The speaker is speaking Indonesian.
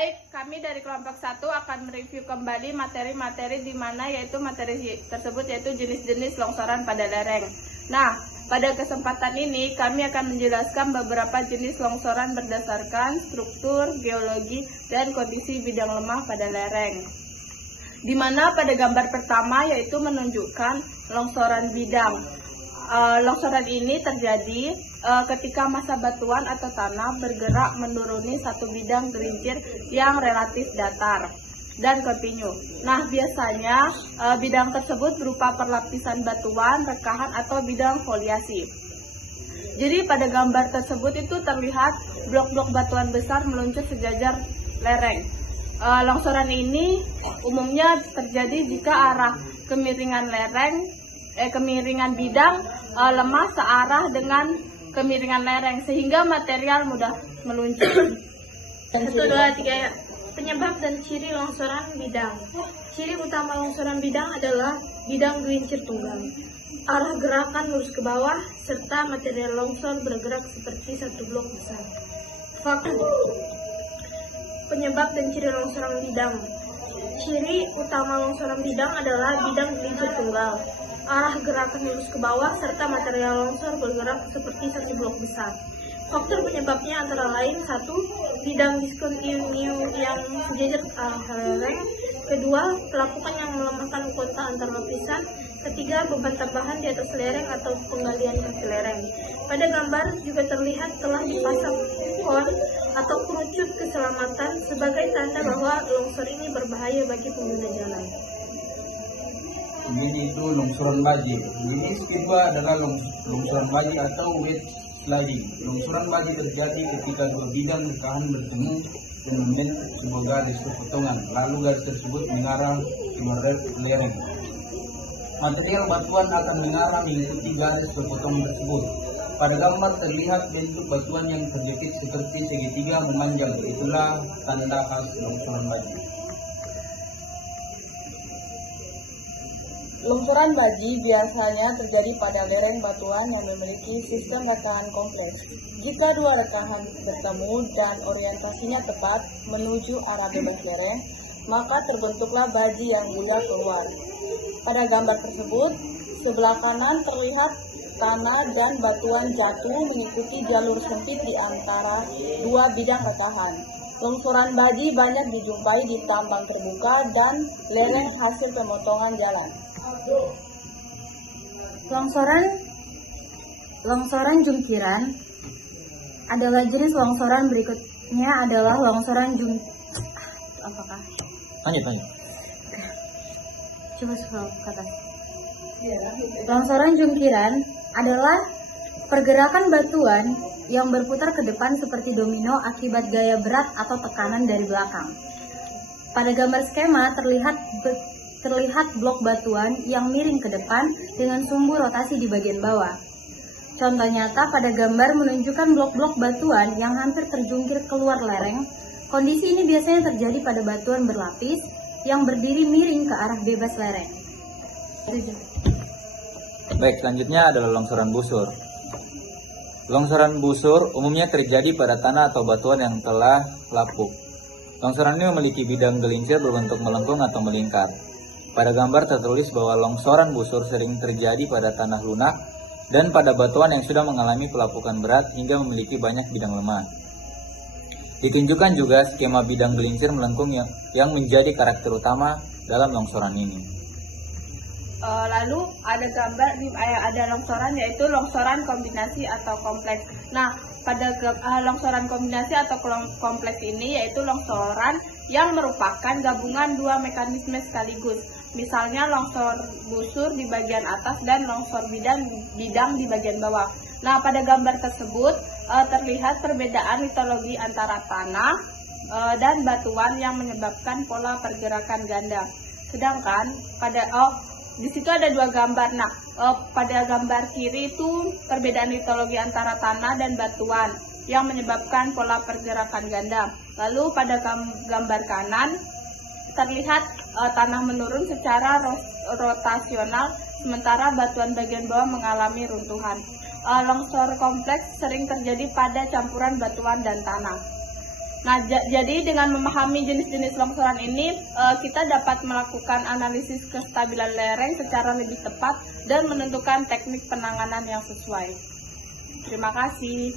Baik, kami dari kelompok 1 akan mereview kembali materi-materi di mana yaitu materi tersebut yaitu jenis-jenis longsoran pada lereng. Nah, pada kesempatan ini kami akan menjelaskan beberapa jenis longsoran berdasarkan struktur, geologi, dan kondisi bidang lemah pada lereng. Di mana pada gambar pertama yaitu menunjukkan longsoran bidang. Longsoran ini terjadi ketika massa batuan atau tanah bergerak menuruni satu bidang gelincir yang relatif datar dan kontinu. Nah, biasanya bidang tersebut berupa perlapisan batuan, rekahan, atau bidang foliasi. Jadi pada gambar tersebut itu terlihat blok-blok batuan besar meluncur sejajar lereng. Longsoran ini umumnya terjadi jika arah kemiringan kemiringan bidang lemah searah dengan kemiringan lereng sehingga material mudah meluncur. 1, 2, 3. Penyebab dan ciri longsoran bidang. Ciri utama longsoran bidang adalah bidang gelincir tunggal, arah gerakan lurus ke bawah, serta material longsor bergerak seperti satu blok besar. Faktor penyebab dan ciri longsoran bidang. Ciri utama longsoran bidang adalah bidang gelincir tunggal, arah gerakan lurus ke bawah, serta material longsor bergerak seperti satu blok besar. Faktor penyebabnya antara lain: 1. Bidang diskontinu yang sejajar ke arah lereng. 2. Pelapukan yang melemahkan kota antar lapisan. 3. Beban tambahan di atas lereng atau penggalian kaki lereng. Pada gambar juga terlihat telah dipasang kon atau kerucut keselamatan sebagai tanda bahwa longsor ini berbahaya bagi pengguna jalan. Ini itu longsoran baji. Jenis kedua adalah longsoran baji atau wet sliding. Longsoran baji terjadi ketika dua bidang rekahan bertemu dan membentuk sebuah garis kepotongan, lalu garis tersebut mengarah ke lereng. Material batuan akan mengarah mengikuti garis kepotongan tersebut. Pada gambar terlihat bentuk batuan yang terjepit seperti segitiga memanjang. Itulah tanda khas longsoran baji. Longsoran baji biasanya terjadi pada lereng batuan yang memiliki sistem rekahan kompleks. Jika dua rekahan bertemu dan orientasinya tepat menuju arah bebas lereng, maka terbentuklah baji yang bulat keluar. Pada gambar tersebut, sebelah kanan terlihat tanah dan batuan jatuh mengikuti jalur sempit di antara dua bidang rekahan. Longsoran baji banyak dijumpai di tambang terbuka dan lereng hasil pemotongan jalan. Longsoran jungkiran adalah jenis longsoran. Berikutnya adalah longsoran Longsoran jungkiran adalah pergerakan batuan yang berputar ke depan seperti domino akibat gaya berat atau tekanan dari belakang. Pada gambar skema terlihat blok batuan yang miring ke depan dengan sumbu rotasi di bagian bawah. Contoh nyata pada gambar menunjukkan blok-blok batuan yang hampir terjungkir keluar lereng. Kondisi ini biasanya terjadi pada batuan berlapis yang berdiri miring ke arah bebas lereng. Baik, selanjutnya adalah longsoran busur. Longsoran busur umumnya terjadi pada tanah atau batuan yang telah lapuk. Longsoran ini memiliki bidang gelincir berbentuk melengkung atau melingkar. Pada gambar tertulis bahwa longsoran busur sering terjadi pada tanah lunak dan pada batuan yang sudah mengalami pelapukan berat hingga memiliki banyak bidang lemah. Ditunjukkan juga skema bidang gelincir melengkung yang menjadi karakter utama dalam longsoran ini. Lalu ada longsoran yaitu longsoran kombinasi atau kompleks. Nah, pada longsoran kombinasi atau kompleks ini yaitu longsoran yang merupakan gabungan dua mekanisme sekaligus. Misalnya longsor busur di bagian atas dan longsor bidang di bagian bawah. Nah, pada gambar tersebut terlihat perbedaan litologi antara tanah dan batuan yang menyebabkan pola pergerakan ganda. Sedangkan di situ ada dua gambar. Nah, pada gambar kiri itu perbedaan litologi antara tanah dan batuan yang menyebabkan pola pergerakan ganda. Lalu pada gambar kanan terlihat tanah menurun secara rotasional, sementara batuan bagian bawah mengalami runtuhan. Longsor kompleks sering terjadi pada campuran batuan dan tanah. Nah, jadi dengan memahami jenis-jenis longsoran ini, kita dapat melakukan analisis kestabilan lereng secara lebih tepat dan menentukan teknik penanganan yang sesuai. Terima kasih.